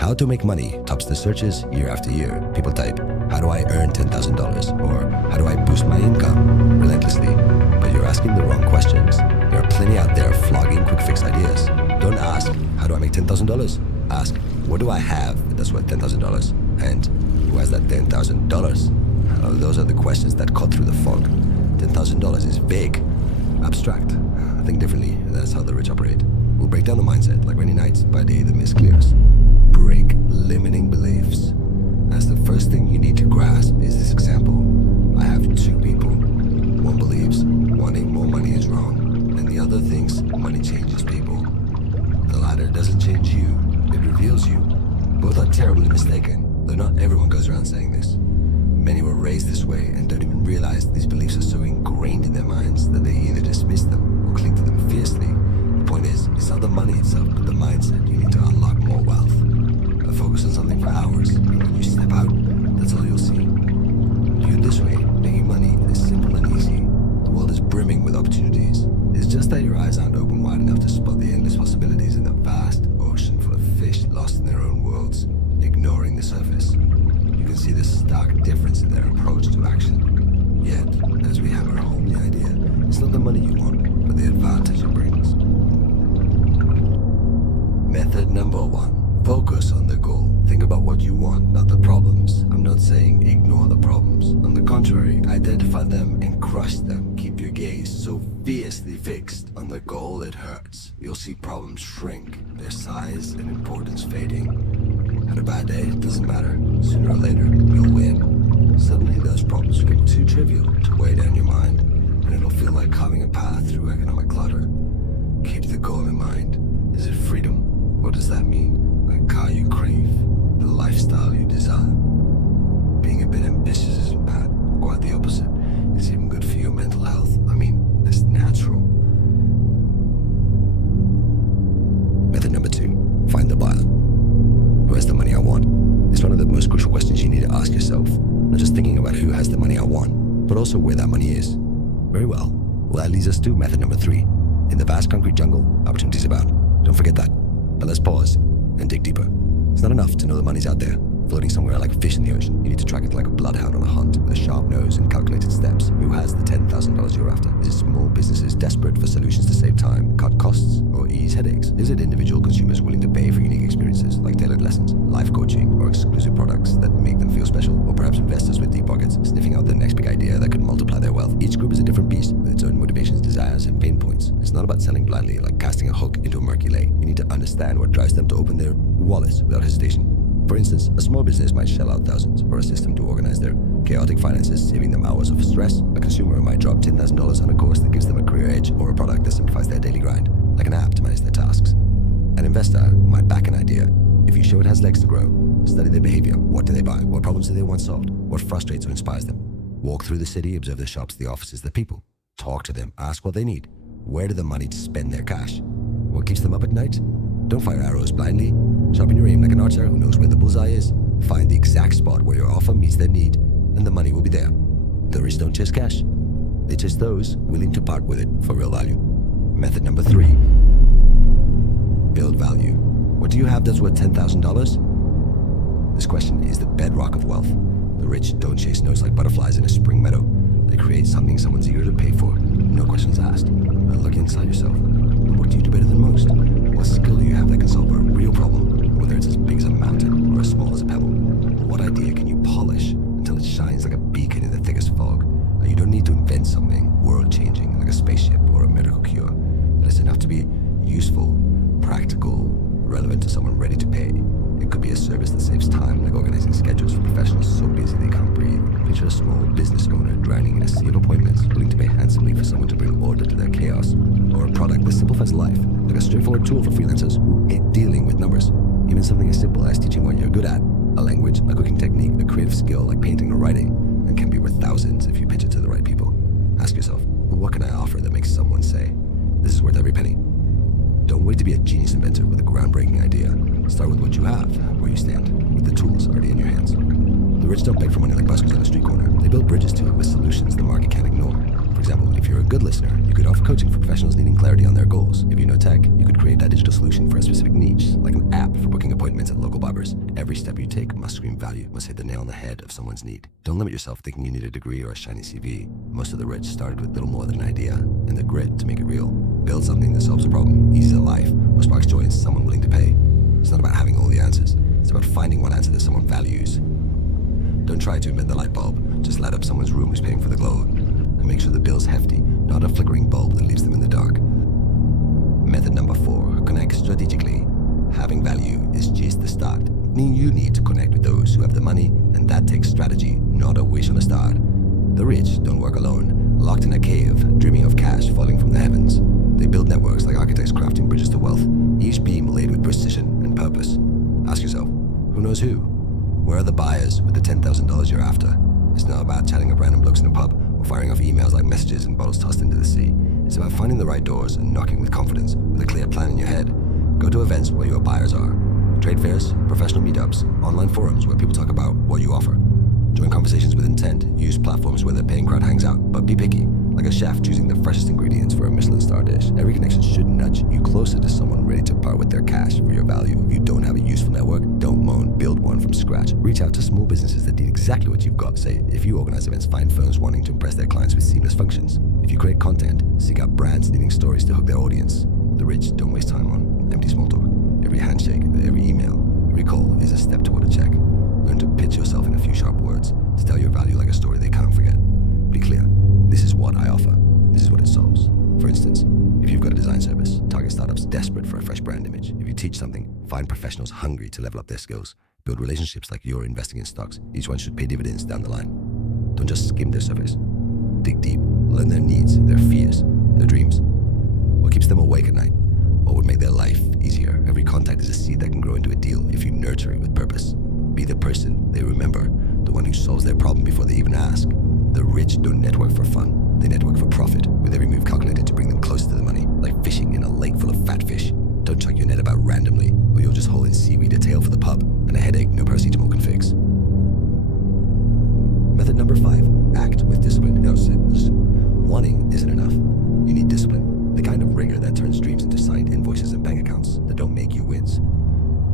How to make money tops the searches year after year. People type, how do I earn $10,000? Or how do I boost my income relentlessly? But you're asking the wrong questions. There are plenty out there flogging quick fix ideas. Don't ask, how do I make $10,000? Ask, what do I have that's worth $10,000? And who has that $10,000? Those are the questions that cut through the fog. $10,000 is vague, abstract. Think differently, that's how the rich operate. We'll break down the mindset like rainy nights by day the mist clears. Break limiting beliefs. As the first thing you need to grasp is this example. I have two people. One believes wanting more money is wrong, and the other thinks money changes people. The latter doesn't change you, it reveals you. Both are terribly mistaken, though not everyone goes around saying this. Many were raised this way and don't even realize these beliefs are so ingrained in their minds that they either dismiss them or cling to them fiercely. The point is, it's not the money itself, but the mindset you need to unlock more wealth. Focus on something for hours, and when you step out, that's all you'll see. Viewed this way, making money is simple and easy. The world is brimming with opportunities. It's just that your eyes aren't open wide enough to spot the endless possibilities in the vast ocean full of fish lost in their own worlds, ignoring the surface. You can see the stark difference in their approach to action. Yet, as we hammer home the idea, it's not the money you want, but the advantage it brings. Method number 1. Focus on the goal. Think about what you want, not the problems. I'm not saying ignore the problems. On the contrary, identify them and crush them. Keep your gaze so fiercely fixed on the goal it hurts. You'll see problems shrink, their size and importance fading. Had a bad day, it doesn't matter. Sooner or later, you'll win. Suddenly those problems become too trivial to weigh down your mind, and it'll feel like carving a path through economic clutter. Keep the goal in mind. Is it freedom? What does that mean? The car you crave, the lifestyle you desire. Being a bit ambitious isn't bad, quite the opposite. It's even good for your mental health. I mean, it's natural. Method number 2, find the buyer. Who has the money I want? It's one of the most crucial questions you need to ask yourself. Not just thinking about who has the money I want, but also where that money is. Very well. Well, that leads us to method number 3. In the vast concrete jungle, opportunities abound. Don't forget that. But let's pause and dig deeper. It's not enough to know the money's out there, floating somewhere like a fish in the ocean. You need to track it like a bloodhound on a hunt with a sharp nose and calculated steps. Who has the $10,000 you're after? Is it small businesses desperate for solutions to save time, cut costs, or ease headaches? Is it individual consumers willing to pay for unique experiences like tailored lessons, life coaching, or exclusive products that make them feel special? Or perhaps investors with deep pockets, sniffing out the next big idea that could multiply their wealth? Each group is a different beast with its own motivations, desires, and pain points. It's not about selling blindly like casting a hook into a murky lake. You need to understand what drives them to open their wallets without hesitation. For instance, a small business might shell out thousands for a system to organize their chaotic finances, saving them hours of stress. A consumer might drop $10,000 on a course that gives them a career edge, or a product that simplifies their daily grind, like an app to manage their tasks. An investor might back an idea. If you show it has legs to grow, study their behavior. What do they buy? What problems do they want solved? What frustrates or inspires them? Walk through the city, observe the shops, the offices, the people. Talk to them, ask what they need. Where do the money to spend their cash? What keeps them up at night? Don't fire arrows blindly. Sharpen your aim like an archer who knows where the bullseye is. Find the exact spot where your offer meets their need, and the money will be there. The rich don't chase cash. They chase those willing to part with it for real value. Method number 3. Build value. What do you have that's worth $10,000? This question is the bedrock of wealth. The rich don't chase notes like butterflies in a spring meadow. They create something someone's eager to pay for. No questions asked. Look inside yourself. What do you do better than most? What skill do you have that can solve a real problem, whether it's as big as a mountain or as small as a pebble? What idea can you polish until it shines like a beacon in the thickest fog? You don't need to invent something world-changing like a spaceship or a medical cure. It is enough to be useful, practical, relevant to someone ready to pay. It could be a service that saves time, like organizing schedules for professionals so busy they can't breathe. Picture a small business owner drowning in a sea of appointments, willing to pay handsomely for someone to bring order to their chaos. Or a product that simplifies life, like a straightforward tool for freelancers who hate dealing with numbers. Even something as simple as teaching what you're good at, a language, a cooking technique, a creative skill like painting or writing, and can be worth thousands if you pitch it to the right people. Ask yourself, what can I offer that makes someone say, this is worth every penny? Don't wait to be a genius inventor with a groundbreaking idea. Start with what you have, where you stand, with the tools already in your hands. The rich don't beg for money like buskers on a street corner. They build bridges to it with solutions the market can't ignore. For example, if you're a good listener, you could offer coaching for professionals needing clarity on their goals. If you know tech, you could create that digital solution for a specific niche, like an app for booking appointments at local barbers. Every step you take must scream value, must hit the nail on the head of someone's need. Don't limit yourself thinking you need a degree or a shiny CV. Most of the rich started with little more than an idea and the grit to make it real. Build something that solves a problem, eases a life, or sparks joy in someone willing to pay. It's not about having all the answers. It's about finding one answer that someone values. Don't try to invent the light bulb. Just light up someone's room who's paying for the glow. And make sure the bill's hefty, not a flickering bulb that leaves them in the dark. Method number 4, connect strategically. Having value is just the start. You need to connect with those who have the money, and that takes strategy, not a wish on a star. The rich don't work alone, locked in a cave, dreaming of cash falling from the heavens. They build networks like architects crafting bridges to wealth, each beam laid with precision and purpose. Ask yourself, who knows who? Where are the buyers with the $10,000 you're after? It's not about chatting up random blokes in a pub or firing off emails like messages and bottles tossed into the sea. It's about finding the right doors and knocking with confidence, with a clear plan in your head. Go to events where your buyers are. Trade fairs, professional meetups, online forums where people talk about what you offer. Join conversations with intent. Use platforms where the paying crowd hangs out, but be picky, like a chef choosing the freshest ingredients for a Michelin star dish. Every connection should nudge you closer to someone ready to part with their cash for your value. If you don't have a useful network, don't moan, build one from scratch. Reach out to small businesses that need exactly what you've got. Say, if you organize events, find firms wanting to impress their clients with seamless functions. If you create content, seek out brands needing stories to hook their audience. The rich don't waste time on empty small talk. Every handshake, every email, every call is a step toward a check. Learn to pitch yourself in a few sharp words to tell your value like a story they can't forget. Be clear, this is what I offer. This is what it solves. For instance, if you've got a design service, target startups desperate for a fresh brand image. If you teach something, find professionals hungry to level up their skills. Build relationships like you're investing in stocks. Each one should pay dividends down the line. Don't just skim their surface. Dig deep, learn their needs, their fears, their dreams. What keeps them awake at night? What would make their life easier? Every contact is a seed that can grow into a deal if you nurture it with purpose. Be the person they remember, the one who solves their problem before they even ask. The rich don't network for fun. They network for profit, with every move calculated to bring them closer to the money, like fishing in a lake full of fat fish. Don't chuck your net about randomly, or you'll just haul in seaweed a tail for the pub, and a headache no paracetamol can fix. Method number 5, act with discipline. No, wanting isn't enough. You need discipline, the kind of rigor that turns dreams into signed invoices and bank accounts that don't make you wins.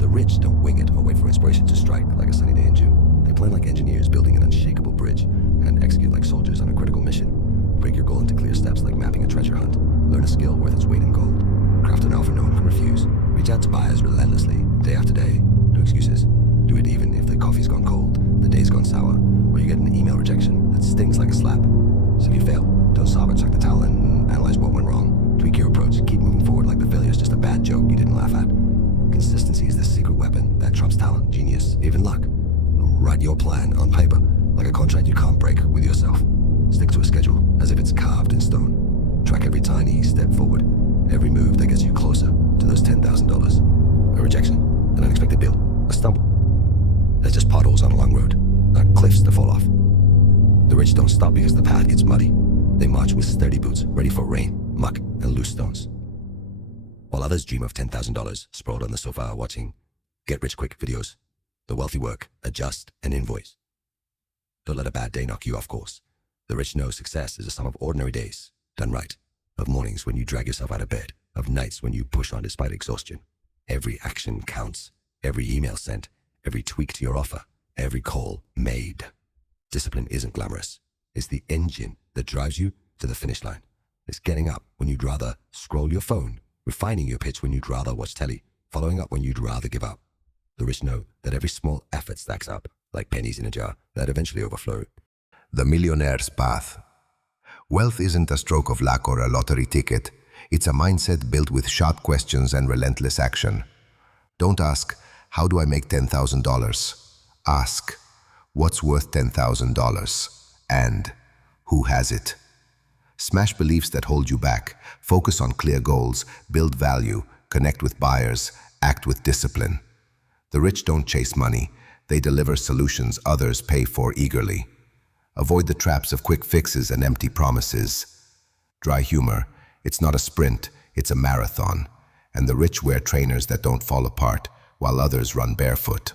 The rich don't wing it or wait for inspiration to strike like a sunny day in June. They plan like engineers building an unshakable bridge and execute like soldiers on a critical mission. Break your goal into clear steps like mapping a treasure hunt. Learn a skill worth its weight in gold. Craft an offer no one can refuse. Reach out to buyers relentlessly, day after day. No excuses. Do it even if the coffee's gone cold, the day's gone sour, or you get an email rejection that stings like a slap. So if you fail, don't sob or chuck the towel and analyze what went wrong. Tweak your approach. Keep moving forward like the failure is just a bad joke you didn't laugh at. Consistency is the secret weapon that trumps talent, genius, even luck. Write your plan on paper, like a contract you can't break with yourself. Stick to a schedule, as if it's carved in stone. Track every tiny step forward, every move that gets you closer to those $10,000. A rejection, an unexpected bill, a stumble. They're just potholes on a long road, not cliffs to fall off. The rich don't stop because the path gets muddy. They march with sturdy boots, ready for rain, muck, and loose stones. While others dream of $10,000 sprawled on the sofa watching get-rich-quick videos, the wealthy work, adjust, and invoice. Don't let a bad day knock you off course. The rich know success is a sum of ordinary days, done right, of mornings when you drag yourself out of bed, of nights when you push on despite exhaustion. Every action counts, every email sent, every tweak to your offer, every call made. Discipline isn't glamorous. It's the engine that drives you to the finish line. It's getting up when you'd rather scroll your phone, refining your pitch when you'd rather watch telly, following up when you'd rather give up. The rich know that every small effort stacks up, like pennies in a jar that eventually overflow. The Millionaire's Path. Wealth isn't a stroke of luck or a lottery ticket. It's a mindset built with sharp questions and relentless action. Don't ask, how do I make $10,000? Ask, what's worth $10,000? And who has it? Smash beliefs that hold you back. Focus on clear goals, build value, connect with buyers, act with discipline. The rich don't chase money. They deliver solutions others pay for eagerly. Avoid the traps of quick fixes and empty promises. Dry humor. It's not a sprint, it's a marathon. And the rich wear trainers that don't fall apart, while others run barefoot.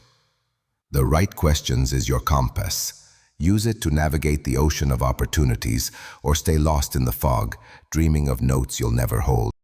The right questions is your compass. Use it to navigate the ocean of opportunities or stay lost in the fog, dreaming of notes you'll never hold.